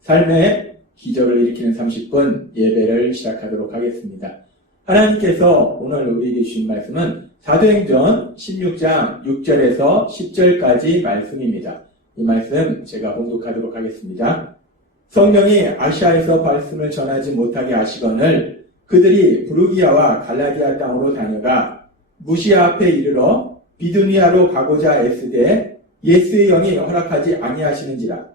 삶의 기적을 일으키는 30분 예배를 시작하도록 하겠습니다. 하나님께서 오늘 우리에게 주신 말씀은 사도행전 16장 6절에서 10절까지 말씀입니다. 이 말씀 제가 봉독하도록 하겠습니다. 성령이 아시아에서 말씀을 전하지 못하게 하시거늘 그들이 부르기아와 갈라디아 땅으로 다녀가 무시아 앞에 이르러 비두니아로 가고자 애쓰되 예수의 영이 허락하지 아니하시는지라.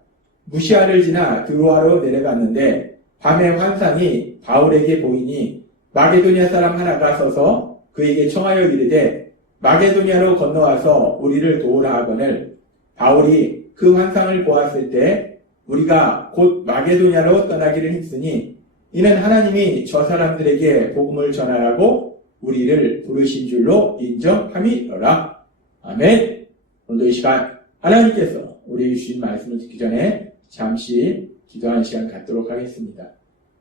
무시아를 지나 드로아로 내려갔는데 밤에 환상이 바울에게 보이니 마게도니아 사람 하나가 서서 그에게 청하여 이르되 마게도니아로 건너와서 우리를 도우라 하거늘 바울이 그 환상을 보았을 때 우리가 곧 마게도니아로 떠나기를 힘쓰니 이는 하나님이 저 사람들에게 복음을 전하라고 우리를 부르신 줄로 인정함이로라. 아멘. 오늘도 이 시간 하나님께서 우리에게 주신 말씀을 듣기 전에 잠시 기도하는 시간 갖도록 하겠습니다.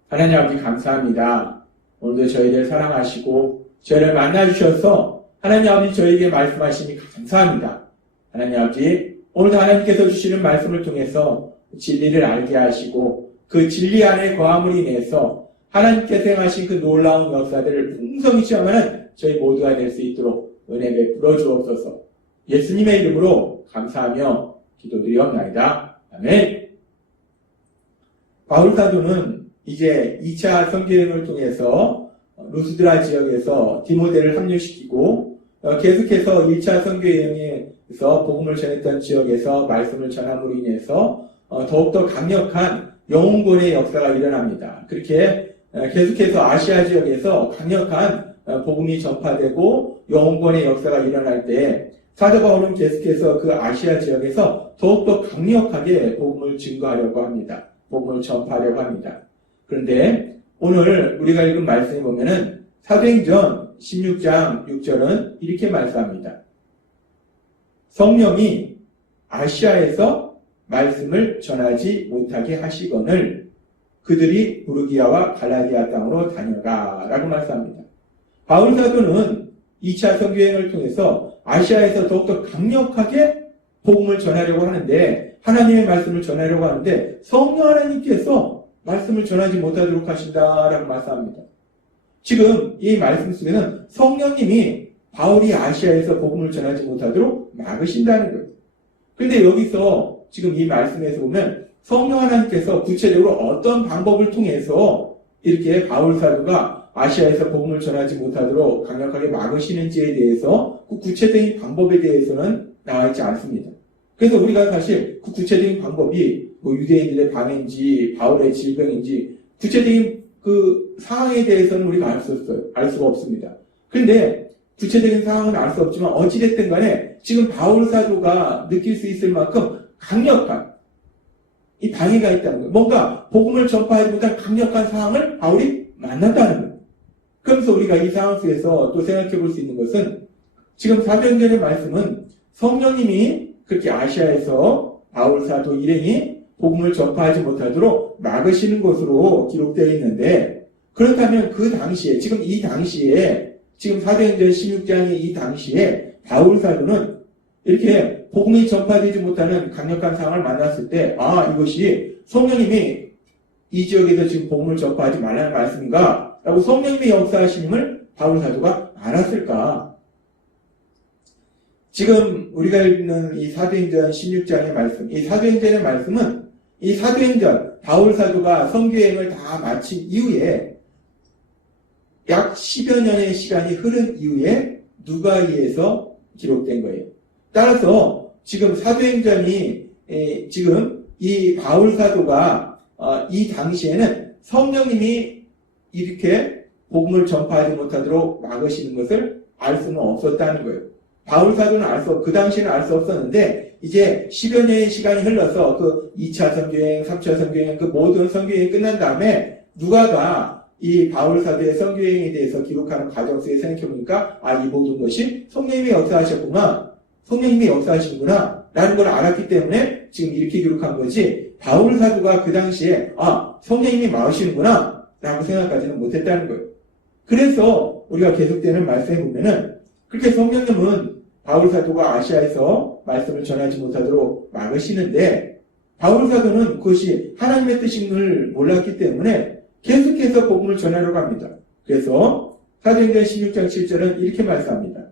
하나님 아버지 감사합니다. 오늘도 저희들 사랑하시고 저희를 만나주셔서 하나님 아버지 저에게 말씀하시니 감사합니다. 하나님 아버지 오늘도 하나님께서 주시는 말씀을 통해서 진리를 알게 하시고 그 진리 안에 거함으로 인해서 하나님께서 행하신 그 놀라운 역사들을 풍성히 체험하는 저희 모두가 될 수 있도록 은혜 베풀어 주옵소서. 예수님의 이름으로 감사하며 기도드리옵나이다. 아멘. 바울 사도는 이제 2차 선교여행을 통해서 루스드라 지역에서 디모데를 합류시키고 계속해서 1차 선교여행에서 복음을 전했던 지역에서 말씀을 전함으로 인해서 더욱더 강력한 영혼권의 역사가 일어납니다. 그렇게 계속해서 아시아 지역에서 강력한 복음이 전파되고 영혼권의 역사가 일어날 때 사도 바울은 계속해서 그 아시아 지역에서 더욱더 강력하게 복음을 증거하려고 합니다. 복음을 전파하려고 합니다. 그런데 오늘 우리가 읽은 말씀에 보면은 사도행전 16장 6절은 이렇게 말씀합니다. 성령이 아시아에서 말씀을 전하지 못하게 하시거늘 그들이 부르기아와 갈라디아 땅으로 다녀가 라고 말씀합니다. 바울 사도는 2차 선교여행을 통해서 아시아에서 더욱더 강력하게 복음을 전하려고 하는데 하나님의 말씀을 전하려고 하는데 성령 하나님께서 말씀을 전하지 못하도록 하신다라고 말씀합니다. 지금 이 말씀 속에는 성령님이 바울이 아시아에서 복음을 전하지 못하도록 막으신다는 거예요. 그런데 여기서 지금 이 말씀에서 보면 성령 하나님께서 구체적으로 어떤 방법을 통해서 이렇게 바울 사도가 아시아에서 복음을 전하지 못하도록 강력하게 막으시는지에 대해서 그 구체적인 방법에 대해서는 나와 있지 않습니다. 그래서 우리가 사실 그 구체적인 방법이 뭐 유대인들의 방해인지 바울의 질병인지 구체적인 그 상황에 대해서는 우리가 알 수가 없습니다. 그런데 구체적인 상황은 알 수 없지만 어찌됐든 간에 지금 바울 사도가 느낄 수 있을 만큼 강력한 이 방해가 있다는 거예요. 뭔가 복음을 전파하지 못한 강력한 상황을 바울이 만났다는 거예요. 그러면서 우리가 이 상황 속에서 또 생각해 볼 수 있는 것은 지금 사도행전의 말씀은 성령님이 그렇게 아시아에서 바울 사도 일행이 복음을 전파하지 못하도록 막으시는 것으로 기록되어 있는데 그렇다면 그 당시에 지금 사도행전 16장의 이 당시에 바울 사도는 이렇게 복음이 전파되지 못하는 강력한 상황을 만났을 때 이것이 성령님이 이 지역에서 지금 복음을 전파하지 말라는 말씀인가? 라고 성령님의 역사하심을 바울 사도가 알았을까? 지금 우리가 읽는 이 사도행전 16장의 말씀, 이 사도행전의 말씀은 이 사도행전, 바울 사도가 선교여행을 다 마친 이후에 약 10여 년의 시간이 흐른 이후에 누가이에서 기록된 거예요. 따라서 지금 사도행전이 지금 이 바울 사도가 이 당시에는 성령님이 이렇게 복음을 전파하지 못하도록 막으시는 것을 알 수는 없었다는 거예요. 바울 사도는 그 당시에는 알 수 없었는데, 이제 10여 년의 시간이 흘러서 그 2차 선교여행, 3차 선교여행, 그 모든 선교여행이 끝난 다음에, 누가가 이 바울 사도의 선교여행에 대해서 기록하는 과정 속에 생각해보니까, 이 모든 것이 성령님이 역사하셨구나, 성령님이 역사하시는구나, 라는 걸 알았기 때문에 지금 이렇게 기록한 거지, 바울 사도가 그 당시에 성령님이 마으시는구나 라고 생각하지는 못했다는 거예요. 그래서 우리가 계속되는 말씀에 보면은 그렇게 성령님은 바울 사도가 아시아에서 말씀을 전하지 못하도록 막으시는데 바울 사도는 그것이 하나님의 뜻인 걸 몰랐기 때문에 계속해서 복음을 전하려고 합니다. 그래서 사도행전 16장 7절은 이렇게 말씀합니다.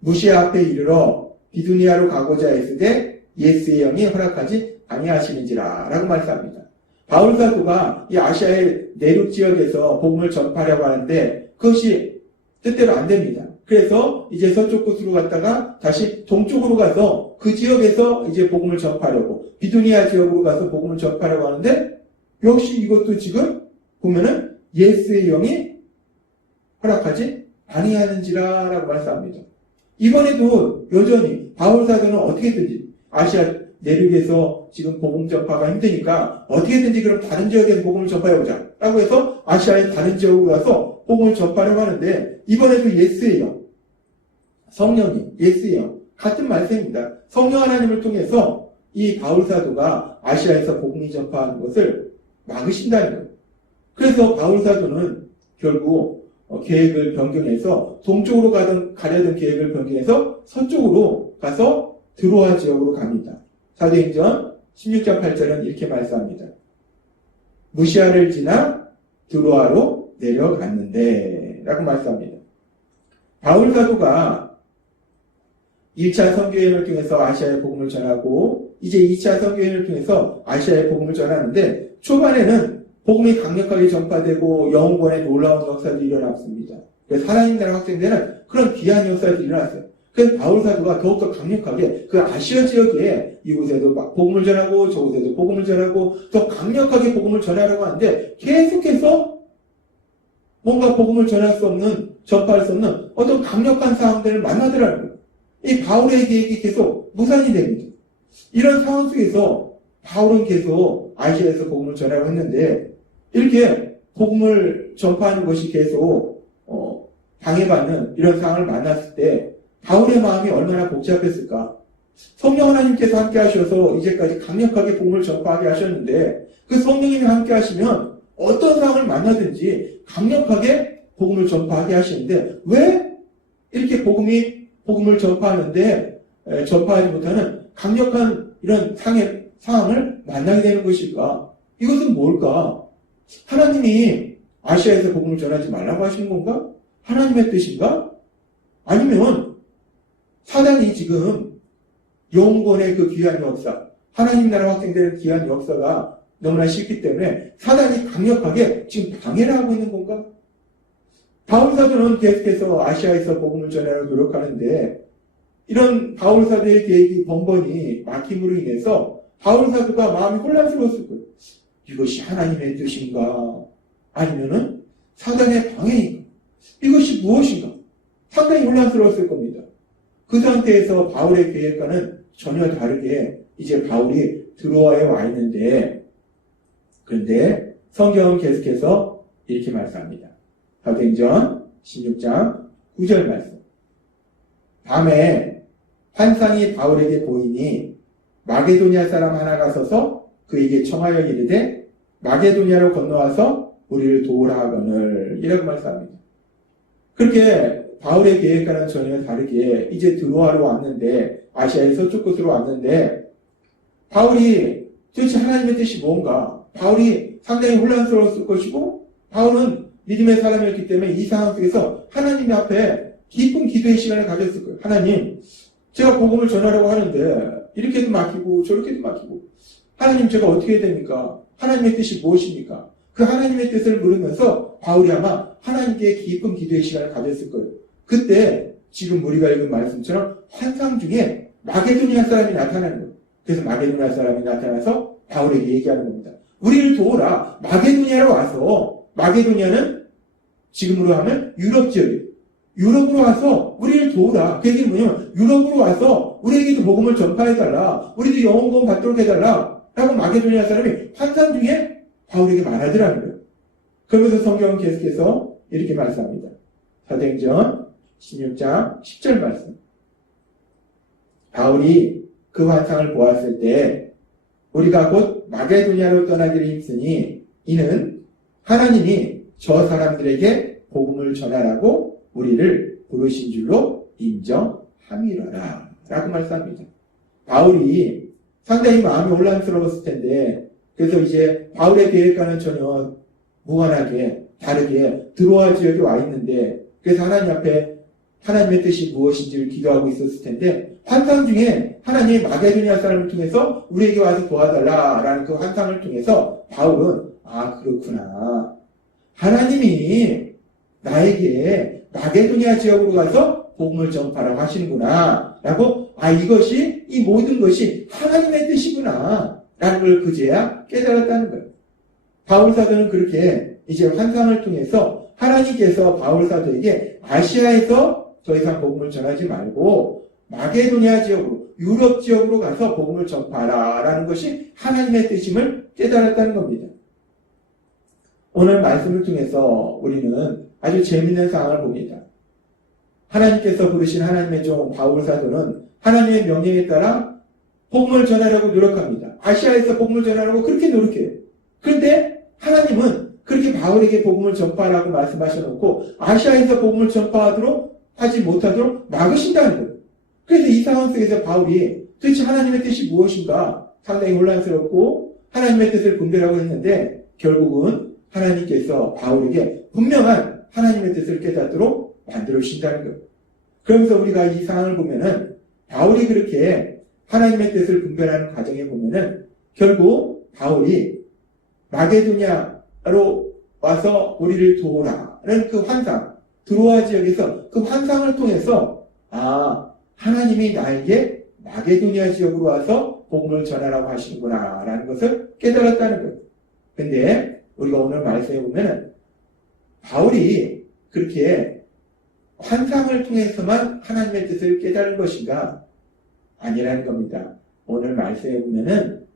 무시아 앞에 이르러 비두니아로 가고자 했으되 예수의 영이 허락하지 아니하시는지라 라고 말씀합니다. 바울 사도가 이 아시아의 내륙 지역에서 복음을 전파하려고 하는데 그것이 뜻대로 안 됩니다. 그래서 이제 서쪽 곳으로 갔다가 다시 동쪽으로 가서 그 지역에서 이제 복음을 전파하려고 비두니아 지역으로 가서 복음을 전파하려고 하는데 역시 이것도 지금 보면은 예수의 영이 허락하지 아니하는지라 라고 말씀합니다. 이번에도 여전히 바울 사도는 어떻게든지 아시아 내륙에서 지금 복음 전파가 힘드니까 어떻게든지 그럼 다른 지역에서 복음을 전파해보자 라고 해서 아시아의 다른 지역으로 가서 복음을 전파하려고 하는데 이번에도 예수의 영, 성령님, 예수의 영 같은 말씀입니다. 성령 하나님을 통해서 이 바울 사도가 아시아에서 복음이 전파하는 것을 막으신다는 거예요. 그래서 바울 사도는 결국 계획을 변경해서 동쪽으로 가려던 계획을 변경해서 서쪽으로 가서 드로아 지역으로 갑니다. 사도행전 16장 8절은 이렇게 말씀합니다. 무시아를 지나 드로아로 내려갔는데 라고 말씀합니다. 바울 사도가 1차 선교여행을 통해서 아시아의 복음을 전하고 이제 2차 선교여행을 통해서 아시아의 복음을 전하는데 초반에는 복음이 강력하게 전파되고 영혼권에 놀라운 역사들이 일어났습니다. 그래서 하나님 나라 확장되는 그런 귀한 역사들이 일어났어요. 그래서 바울 사도가 더욱더 강력하게 그 아시아 지역에 이곳에도 복음을 전하고 저곳에도 복음을 전하고 더 강력하게 복음을 전하려고 하는데 계속해서 뭔가 복음을 전할 수 없는, 전파할 수 없는 어떤 강력한 사람들을 만나더라고요. 이 바울의 계획이 계속 무산이 됩니다. 이런 상황 속에서 바울은 계속 아시아에서 복음을 전하려고 했는데 이렇게 복음을 전파하는 것이 계속 방해받는 이런 상황을 만났을 때 바울의 마음이 얼마나 복잡했을까. 성령 하나님께서 함께 하셔서 이제까지 강력하게 복음을 전파하게 하셨는데 그 성령님이 함께 하시면 어떤 상황을 만나든지 강력하게 복음을 전파하게 하시는데 왜 이렇게 복음을 전파하는데 전파하지 못하는 강력한 이런 상황을 만나게 되는 것일까? 이것은 뭘까? 하나님이 아시아에서 복음을 전하지 말라고 하시는 건가? 하나님의 뜻인가? 아니면 사단이 지금 영원의 그 귀한 역사, 하나님 나라 확장되는 귀한 역사가 너무나 싫기 때문에 사단이 강력하게 지금 방해를 하고 있는 건가? 바울 사도는 계속해서 아시아에서 복음을 전하려고 노력하는데 이런 바울 사도의 계획이 번번이 막힘으로 인해서 바울 사도가 마음이 혼란스러웠을 거예요. 이것이 하나님의 뜻인가? 아니면은 사단의 방해인가? 이것이 무엇인가? 상당히 혼란스러웠을 겁니다. 그 상태에서 바울의 계획과는 전혀 다르게 이제 바울이 드로아에 와 있는데 그런데 성경은 계속해서 이렇게 말씀합니다. 사도행전 16장 9절 말씀. 밤에 환상이 바울에게 보이니 마게도냐 사람 하나가 서서 그에게 청하여 이르되 마게도냐로 건너와서 우리를 도우라 하거늘 이라고 말씀합니다. 그렇게 바울의 계획과는 전혀 다르게 이제 드로아로 왔는데 아시아의 서쪽 곳으로 왔는데 바울이 도대체 하나님의 뜻이 뭔가 바울이 상당히 혼란스러웠을 것이고 바울은 믿음의 사람이었기 때문에 이 상황 속에서 하나님 앞에 깊은 기도의 시간을 가졌을 거예요. 하나님, 제가 복음을 전하려고 하는데 이렇게도 막히고 저렇게도 막히고 하나님 제가 어떻게 해야 됩니까? 하나님의 뜻이 무엇입니까? 그 하나님의 뜻을 물으면서 바울이 아마 하나님께 깊은 기도의 시간을 가졌을 거예요. 그때 지금 우리가 읽은 말씀처럼 환상 중에 마게도니아 사람이 나타나는 거예요. 그래서 마게도니아 사람이 나타나서 바울에게 얘기하는 겁니다. 우리를 도우라. 마게도니아로 와서 마게도니아는 지금으로 하면 유럽 지역이에요. 유럽으로 와서 우리를 도우라. 그 얘기는 뭐냐면 유럽으로 와서 우리에게도 복음을 전파해달라. 우리도 영혼구원 받도록 해달라. 라고 마게도니아 사람이 환상 중에 바울에게 말하더라는 거예요. 그러면서 성경은 계속해서 이렇게 말씀합니다. 사도행전 16장 10절 말씀. 바울이 그 환상을 보았을 때 우리가 곧 마게도냐로 떠나기를 힘쓰니 이는 하나님이 저 사람들에게 복음을 전하라고 우리를 부르신 줄로 인정함이러라 라고 말씀합니다. 바울이 상당히 마음이 혼란스러웠을 텐데 그래서 이제 바울의 계획과는 전혀 무관하게 다르게 드로아 지역에 와 있는데 그래서 하나님 앞에 하나님의 뜻이 무엇인지를 기도하고 있었을 텐데 환상 중에 하나님이 마게도냐 사람을 통해서 우리에게 와서 도와달라라는 그 환상을 통해서 바울은 그렇구나. 하나님이 나에게 마게도냐 지역으로 가서 복음을 전파라고 하시는구나 라고 이것이 이 모든 것이 하나님의 뜻이구나 라는 걸 그제야 깨달았다는 거예요. 바울 사도는 그렇게 이제 환상을 통해서 하나님께서 바울 사도에게 아시아에서 더 이상 복음을 전하지 말고 마게도냐 지역으로 유럽 지역으로 가서 복음을 전파하라라는 것이 하나님의 뜻임을 깨달았다는 겁니다. 오늘 말씀을 통해서 우리는 아주 재미있는 상황을 봅니다. 하나님께서 부르신 하나님의 종 바울 사도는 하나님의 명령에 따라 복음을 전하려고 노력합니다. 아시아에서 복음을 전하려고 그렇게 노력해요. 그런데 하나님은 그렇게 바울에게 복음을 전파하라고 말씀하셔놓고 아시아에서 복음을 전파하도록 하지 못하도록 막으신다는 거예요. 그래서 이 상황 속에서 바울이 도대체 하나님의 뜻이 무엇인가 상당히 혼란스럽고 하나님의 뜻을 분별하고 했는데 결국은 하나님께서 바울에게 분명한 하나님의 뜻을 깨닫도록 만들어 주신다는 거예요. 그러면서 우리가 이 상황을 보면은 바울이 그렇게 하나님의 뜻을 분별하는 과정에 보면은 결국 바울이 마게도냐로 와서 우리를 도우라는 그 환상, 드로아 지역에서 그 환상을 통해서 하나님이 나에게 마게도냐 지역으로 와서 복음을 전하라고 하시는구나 라는 것을 깨달았다는 거예요. 근데 우리가 오늘 말씀해 보면은 바울이 그렇게 환상을 통해서만 하나님의 뜻을 깨달은 것인가? 아니라는 겁니다. 오늘 말씀해 보면은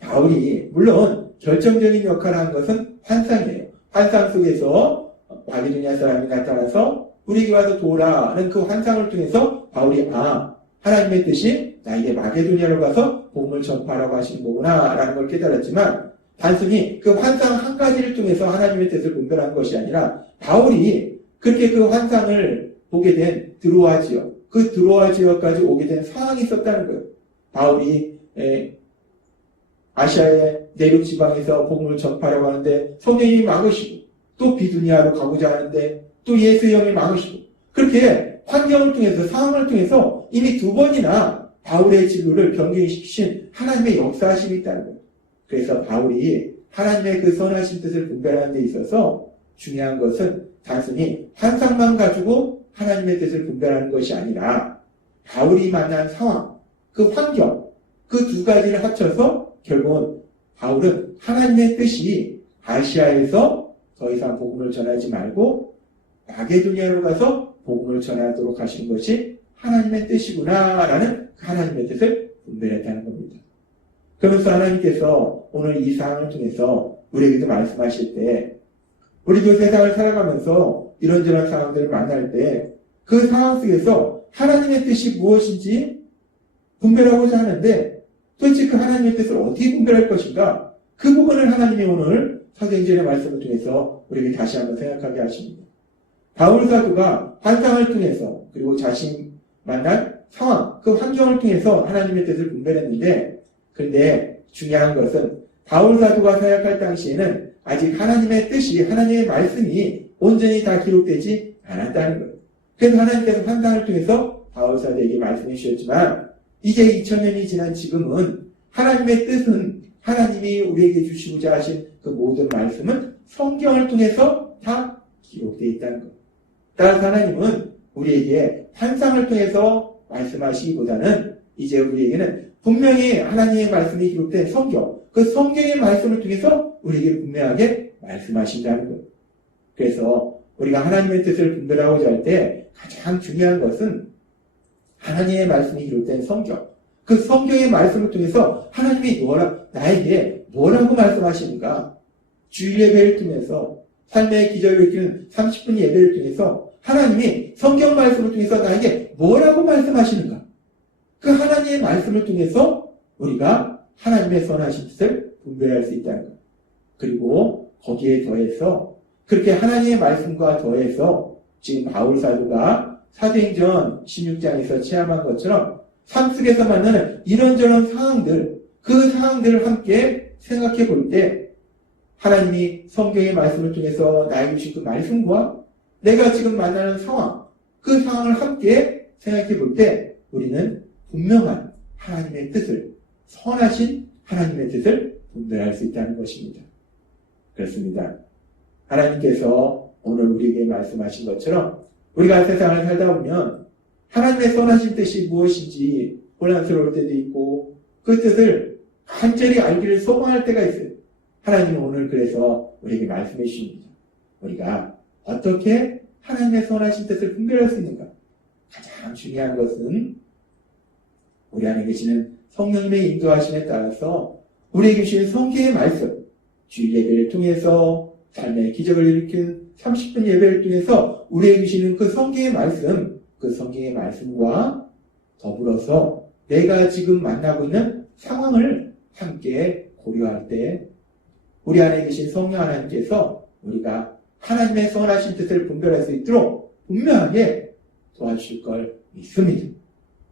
바울이 물론 결정적인 역할을 한 것은 환상이에요. 환상 속에서 마게도냐 사람이 나타나서 우리에게 와서 도우라는 그 환상을 통해서 바울이 하나님의 뜻이 나에게 마게도냐로 가서 복음을 전파하라고 하시는 거구나 라는 걸 깨달았지만 단순히 그 환상 한 가지를 통해서 하나님의 뜻을 분별한 것이 아니라 바울이 그렇게 그 환상을 보게 된 드로아 지역, 그 드로아 지역까지 오게 된 상황이 있었다는 거예요. 바울이 아시아의 내륙 지방에서 복음을 전파하려고 하는데 성령이 막으시고 또 비두니아로 가고자 하는데 또 예수의 영이 막으시고 그렇게 환경을 통해서 상황을 통해서 이미 2번이나 바울의 진로를 변경시키신 하나님의 역사하심이 있다는 거예요. 그래서 바울이 하나님의 그 선하신 뜻을 분별하는 데 있어서 중요한 것은 단순히 환상만 가지고 하나님의 뜻을 분별하는 것이 아니라 바울이 만난 상황, 그 환경, 그 2가지를 합쳐서 결국은 바울은 하나님의 뜻이 아시아에서 더 이상 복음을 전하지 말고 마게도냐로 가서 복음을 전하도록 하시는 것이 하나님의 뜻이구나라는 하나님의 뜻을 분별했다는 겁니다. 그러면서 하나님께서 오늘 이 상황을 통해서 우리에게도 말씀하실 때 우리도 세상을 살아가면서 이런저런 상황들을 만날 때 그 상황 속에서 하나님의 뜻이 무엇인지 분별하고자 하는데 도대체 그 하나님의 뜻을 어떻게 분별할 것인가? 그 부분을 하나님이 오늘 사도행전의 말씀을 통해서 우리에게 다시 한번 생각하게 하십니다. 바울 사도가 환상을 통해서 그리고 자신 만난 상황, 그 환경을 통해서 하나님의 뜻을 분별했는데 그런데 중요한 것은 바울 사도가 사역할 당시에는 아직 하나님의 뜻이, 하나님의 말씀이 온전히 다 기록되지 않았다는 거예요. 그래서 하나님께서 환상을 통해서 바울 사도에게 말씀해 주셨지만 이제 2000년이 지난 지금은 하나님의 뜻은 하나님이 우리에게 주시고자 하신 그 모든 말씀은 성경을 통해서 다 기록되어 있다는 것. 따라서 하나님은 우리에게 환상을 통해서 말씀하시기보다는 이제 우리에게는 분명히 하나님의 말씀이 기록된 성경, 그 성경의 말씀을 통해서 우리에게 분명하게 말씀하신다는 것. 그래서 우리가 하나님의 뜻을 분별하고자 할 때 가장 중요한 것은 하나님의 말씀이 기록된 성경, 그 성경의 말씀을 통해서 하나님이 나에게 뭐라고 말씀하시는가? 주일 예배를 통해서 삶의 기적을 일으키는 30분 예배를 통해서 하나님이 성경 말씀을 통해서 나에게 뭐라고 말씀하시는가? 그 하나님의 말씀을 통해서 우리가 하나님의 선하신 뜻을 분별할 수 있다는 것. 그리고 거기에 더해서 그렇게 하나님의 말씀과 더해서 지금 바울 사도가 사도행전 16장에서 체험한 것처럼 삶 속에서 만나는 이런저런 상황들, 그 상황들을 함께 생각해 볼 때 하나님이 성경의 말씀을 통해서 나에게 주신 그 말씀과 내가 지금 만나는 상황, 그 상황을 함께 생각해 볼 때 우리는 분명한 하나님의 뜻을, 선하신 하나님의 뜻을 분별할 수 있다는 것입니다. 그렇습니다. 하나님께서 오늘 우리에게 말씀하신 것처럼 우리가 세상을 살다 보면 하나님의 선하신 뜻이 무엇인지 혼란스러울 때도 있고 그 뜻을 간절히 알기를 소망할 때가 있어요. 하나님은 오늘 그래서 우리에게 말씀해 주십니다. 우리가 어떻게 하나님의 선하신 뜻을 분별할 수 있는가? 가장 중요한 것은 우리 안에 계시는 성령님의 인도하심에 따라서 우리에게 주신 성경의 말씀, 주일 예배를 통해서 삶의 기적을 일으킨 30분 예배를 통해서 우리에게 주시는 그 성경의 말씀, 그 성경의 말씀과 더불어서 내가 지금 만나고 있는 상황을 함께 고려할 때 우리 안에 계신 성령 하나님께서 우리가 하나님의 선하신 뜻을 분별할 수 있도록 분명하게 도와주실 걸 믿습니다.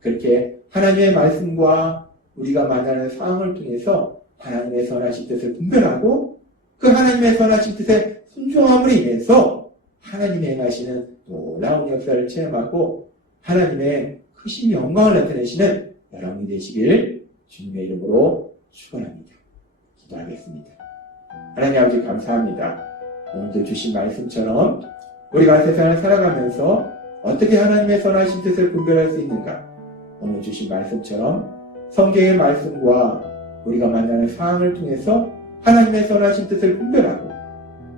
그렇게 하나님의 말씀과 우리가 만나는 상황을 통해서 하나님의 선하신 뜻을 분별하고 그 하나님의 선하신 뜻에 순종함으로 인해서 하나님이 행하시는 놀라운 역사를 체험하고 하나님의 크신 영광을 나타내시는 여러분이 되시길 주님의 이름으로 축원합니다. 기도하겠습니다. 하나님 아버지 감사합니다. 오늘도 주신 말씀처럼 우리가 세상을 살아가면서 어떻게 하나님의 선하신 뜻을 분별할 수 있는가? 오늘 주신 말씀처럼 성경의 말씀과 우리가 만나는 상황을 통해서 하나님의 선하신 뜻을 분별하고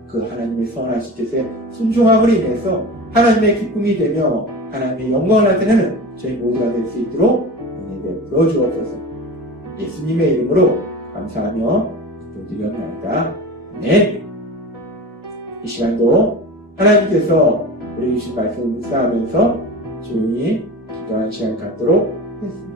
그 하나님의 선하신 뜻에 순종함으로 인해서 하나님의 기쁨이 되며 하나님의 영광을 나타내는 저희 모두가 될 수 있도록 은혜 베풀어 주옵소서. 예수님의 이름으로 감사하며 기도드리옵나이다. 네. 이 시간도 하나님께서 우리 주신 말씀을 묵상하면서 조용히 기도하는 시간 갖도록 하겠습니다.